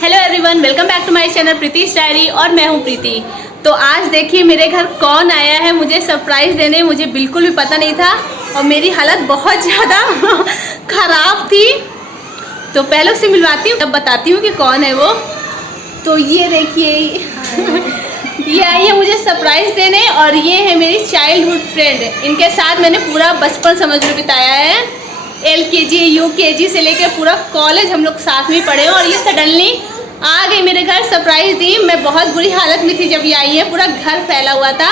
Hello everyone, welcome back to my channel Preeti's diary और मैं हूं प्रीति। तो आज देखिए मेरे घर कौन आया है मुझे सरप्राइज़ देने। मुझे बिल्कुल भी पता नहीं था और मेरी हालत बहुत ज़्यादा ख़राब थी। तो पहले उससे मिलवाती हूँ तब बताती हूँ कि कौन है वो। तो ये देखिए ये आई है मुझे सरप्राइज़ देने और ये है मेरी चाइल्डहुड फ्रेंड। इनके साथ मैंने पूरा बचपन समझ लो बिताया है। LKG UKG से लेकर पूरा कॉलेज हम लोग साथ में पढ़े हैं। और ये सडनली आ गई मेरे घर, सरप्राइज़ दी। मैं बहुत बुरी हालत में थी जब ये आई है, पूरा घर फैला हुआ था।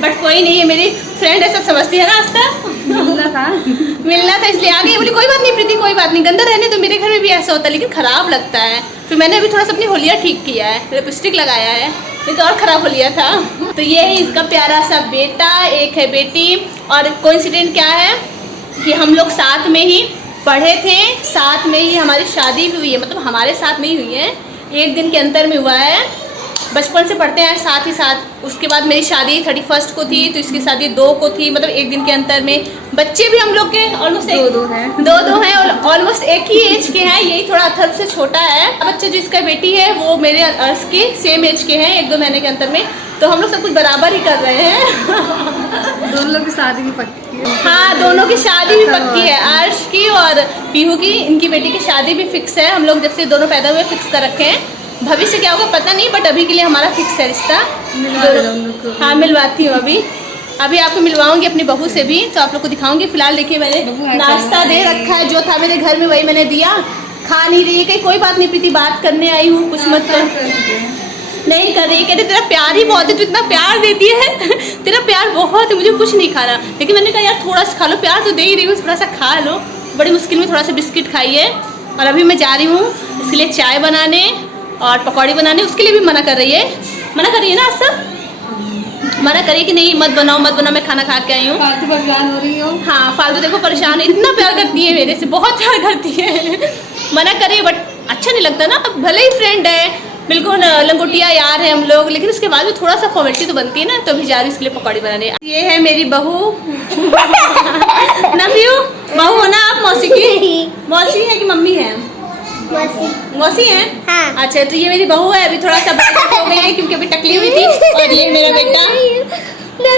बट कोई नहीं, ये मेरी फ्रेंड है, सब समझती है ना। आज तक मिलना था इसलिए आ गई। बोली कोई बात नहीं प्रीति, कोई बात नहीं, गंदा रहने तो मेरे घर में भी ऐसा होता है लेकिन ख़राब लगता है। फिर मैंने अभी थोड़ा सा अपनी होलिया ठीक किया है, लिपस्टिक लगाया है, नहीं तो और ख़राब होलिया था। तो ये है इसका प्यारा सा बेटा, एक है बेटी। और कोइंसिडेंट क्या है कि हम लोग साथ में ही पढ़े थे, साथ में ही हमारी शादी भी हुई है। मतलब हमारे साथ में ही हुई है, एक दिन के अंतर में हुआ है। बचपन से पढ़ते हैं साथ ही साथ। उसके बाद मेरी शादी 31 को थी, तो इसकी शादी 2 को थी। मतलब एक दिन के अंतर में। बच्चे भी हम लोग के ऑलमोस्ट दो हैं और ऑलमोस्ट एक ही एज के हैं। यही थोड़ा अथर्व से छोटा है। बच्चे जो इसका बेटी है वो मेरे अर्श के सेम एज के हैं, 1-2 महीने के अंतर में। तो हम लोग सब कुछ बराबर ही कर रहे हैं। दोनों लोग की शादी भी पक्की है। हाँ, दोनों की शादी भी पक्की है, अर्श की और पीहू की। इनकी बेटी की शादी भी फिक्स है। हम लोग जब से दोनों पैदा हुए फिक्स कर रखे हैं। भविष्य क्या होगा पता नहीं, बट अभी के लिए हमारा फिक्स है रिश्ता। हाँ, मिलवाती हूँ अभी आपको मिलवाऊंगी अपनी बहू से भी, तो आप लोग को दिखाऊंगी। फिलहाल देखिए मैंने नाश्ता दे रखा है, जो था मेरे घर में वही मैंने दिया। खा नहीं रही है, कहीं कोई बात नहीं प्रीति, बात करने आई हूँ, कुछ मत कर। नहीं कर रही, कहते तेरा प्यार ही बहुत है, तू इतना प्यार देती है तेरा प्यार बहुत है, मुझे कुछ नहीं खाना। लेकिन मैंने कहा यार थोड़ा सा खा लो, प्यार तो दे ही रही हूँ, थोड़ा सा खा लो। बड़ी मुश्किल में थोड़ा सा बिस्किट खाई है। और अभी मैं जा रही हूँ इसके लिए चाय बनाने और पकौड़ी बनाने। उसके लिए भी मना कर रही है ना। आज सब मना करिए कि नहीं मत बनाओ, मैं खाना खा के आई हूँ। फालतू परेशान हो रही हो। हाँ, फालतू देखो परेशान, इतना प्यार करती है मेरे से, बहुत प्यार करती है। मना करिए बट अच्छा नहीं लगता ना। अब भले ही फ्रेंड है, बिल्कुल लंगोटिया यार है हम लोग, लेकिन उसके बाद भी थोड़ा सा फॉर्मेलिटी तो बनती है ना। तो अभी जा रही हूँ इसके लिए पकौड़ी बनाने। ये है मेरी बहू नफियू, बहू हो ना आप? मौसी की मौसी है कि मम्मी है? मौसी है। हाँ। अच्छा, तो ये मेरी बहू है। अभी थोड़ा सा बड़ा हो गई है क्योंकि अभी टकली हुई थी। और ये मेरा बेटा। हाँ, ये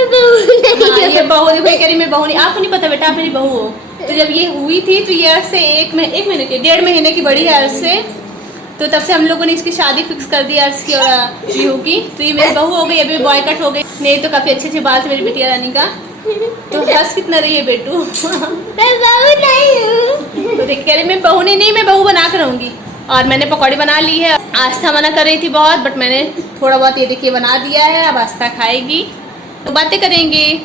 बहू देखो, कह रही मैं बहू नहीं। आपको नहीं पता बेटा, आप मेरी बहू हो। तो जब ये हुई थी तो ये अर्श से 1 महीने की, 1.5 महीने की बड़ी है अर्श से। तो तब से हम लोगों ने इसकी शादी फिक्स कर दी अर्श की और पीहू की। तो ये मेरी बहू हो गई, अभी बॉय कट हो गई। नहीं तो काफ़ी अच्छे बाल थे मेरी बिटिया रानी का। तो हंस कितना रही है बेटू। मैं बहू नहीं हूँ। तो देख कह रही मैं बहू नहीं, मैं बहू बना कर रहूँगी। और मैंने पकौड़ी बना ली है। आस्था मना कर रही थी बहुत, बट मैंने थोड़ा बहुत ये देखिए बना दिया है। अब आस्था खाएगी तो बातें करेंगे।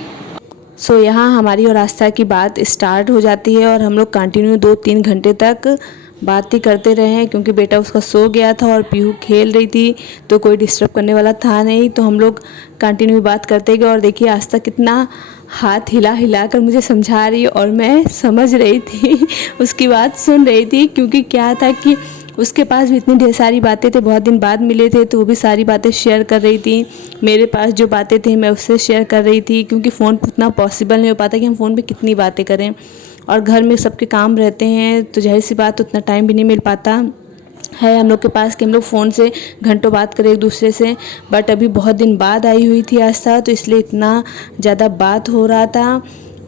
सो यहाँ हमारी और आस्था की बात स्टार्ट हो जाती है और हम लोग कंटिन्यू 2-3 घंटे तक बात ही करते रहे हैं, क्योंकि बेटा उसका सो गया था और पीहू खेल रही थी, तो कोई डिस्टर्ब करने वाला था नहीं। तो हम लोग कंटिन्यू बात करते गए। और देखिए आस्था कितना हाथ हिला कर मुझे समझा रही है और मैं समझ रही थी, उसकी बात सुन रही थी। क्योंकि क्या था कि उसके पास भी इतनी ढेर सारी बातें थे, बहुत दिन बाद मिले थे, तो वो भी सारी बातें शेयर कर रही थी। मेरे पास जो बातें थी मैं उससे शेयर कर रही थी, क्योंकि फ़ोन पर उतना पॉसिबल नहीं हो पाता कि हम फ़ोन पे कितनी बातें करें। और घर में सबके काम रहते हैं, तो जाहिर सी बात उतना टाइम भी नहीं मिल पाता है हम लोग के पास कि हम लोग फ़ोन से घंटों बात करें एक दूसरे से। बट अभी बहुत दिन बाद आई हुई थी आस्था, तो इसलिए इतना ज़्यादा बात हो रहा था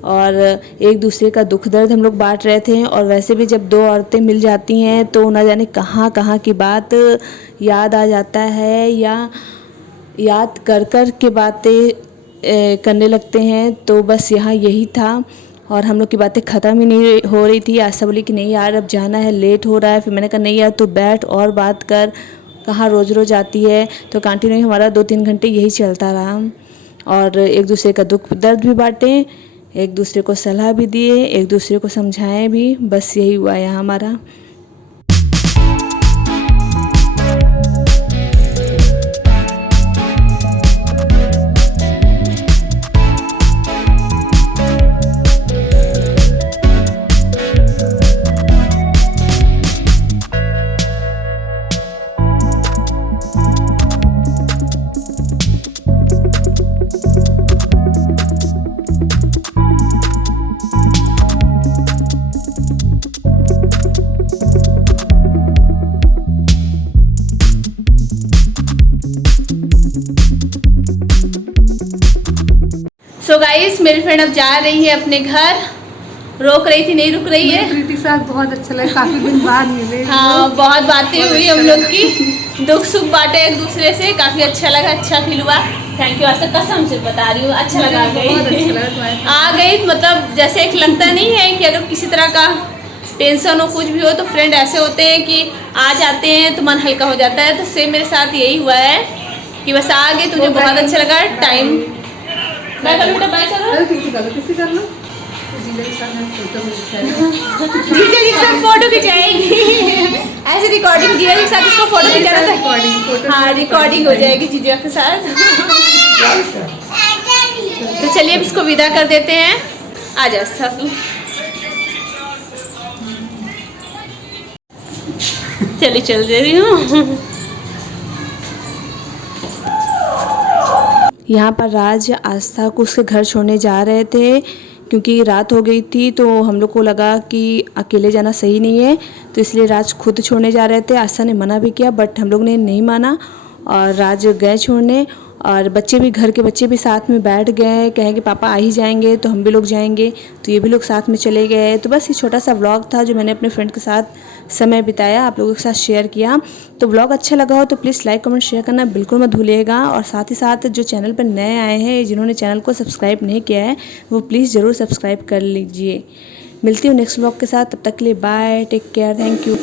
और एक दूसरे का दुख दर्द हम लोग बांट रहे थे। और वैसे भी जब 2 औरतें मिल जाती हैं तो ना जाने कहाँ कहाँ की बात याद आ जाता है, या याद कर के बातें करने लगते हैं। तो बस यहाँ यही था और हम लोग की बातें ख़त्म ही नहीं हो रही थी। आशा बोली कि नहीं यार अब जाना है, लेट हो रहा है। फिर मैंने कहा नहीं यार तू बैठ और बात कर, कहाँ रोज़ आती है। तो कंटिन्यू हमारा 2-3 घंटे यही चलता रहा और एक दूसरे का दुख दर्द भी बांटे, एक दूसरे को सलाह भी दिए, एक दूसरे को समझाएं भी। बस यही हुआ यहाँ हमारा। गाइस मेरी फ्रेंड अब जा रही है अपने घर, रोक रही थी नहीं रुक रही है। प्रीति के साथ बहुत अच्छा लगा, काफी दिन बाद मिले। हाँ बहुत बातें हुई हम लोग की, दुख सुख बांटे एक दूसरे से, काफी अच्छा लगा, अच्छा फील हुआ। थैंक यू आस्था, कसम से बता रही हूँ अच्छा लगा। आ गई मतलब जैसे एक लगता नहीं है कि अगर किसी तरह का टेंशन हो कुछ भी हो तो फ्रेंड ऐसे होते हैं कि आ जाते हैं तो मन हल्का हो जाता है। तो सेम मेरे साथ यही हुआ है कि बस आ गए, तुझे बहुत अच्छा लगा। टाइम बाय करो बेटा, बाय करो। किसी कर लो जीजा जी के साथ फोटो खिंचाएगी ऐसे रिकॉर्डिंग, जीजा जी के साथ इसको फोटो खिंचाना था। हाँ रिकॉर्डिंग हो जाएगी जीजा के साथ। तो चलिए अब इसको विदा कर देते हैं। आ जा सब, चलिए चल दे रही हूँ। यहाँ पर राज आस्था को उसके घर छोड़ने जा रहे थे क्योंकि रात हो गई थी, तो हम लोग को लगा कि अकेले जाना सही नहीं है, तो इसलिए राज खुद छोड़ने जा रहे थे। आस्था ने मना भी किया बट हम लोग ने नहीं माना और राज गए छोड़ने। और बच्चे भी, घर के बच्चे भी साथ में बैठ गए, कहे कि पापा आ ही जाएंगे तो हम भी लोग जाएंगे, तो ये भी लोग साथ में चले गए। तो बस ये छोटा सा व्लॉग था जो मैंने अपने फ्रेंड के साथ समय बिताया, आप लोगों के साथ शेयर किया। तो व्लॉग अच्छा लगा हो तो प्लीज़ लाइक कमेंट शेयर करना बिल्कुल मत भूलिएगा। और साथ ही साथ जो चैनल पर नए आए हैं, जिन्होंने चैनल को सब्सक्राइब नहीं किया है, वो प्लीज़ ज़रूर सब्सक्राइब कर लीजिए। मिलती हूँ नेक्स्ट व्लॉग के साथ, तब तक के लिए bye, take care, thank you.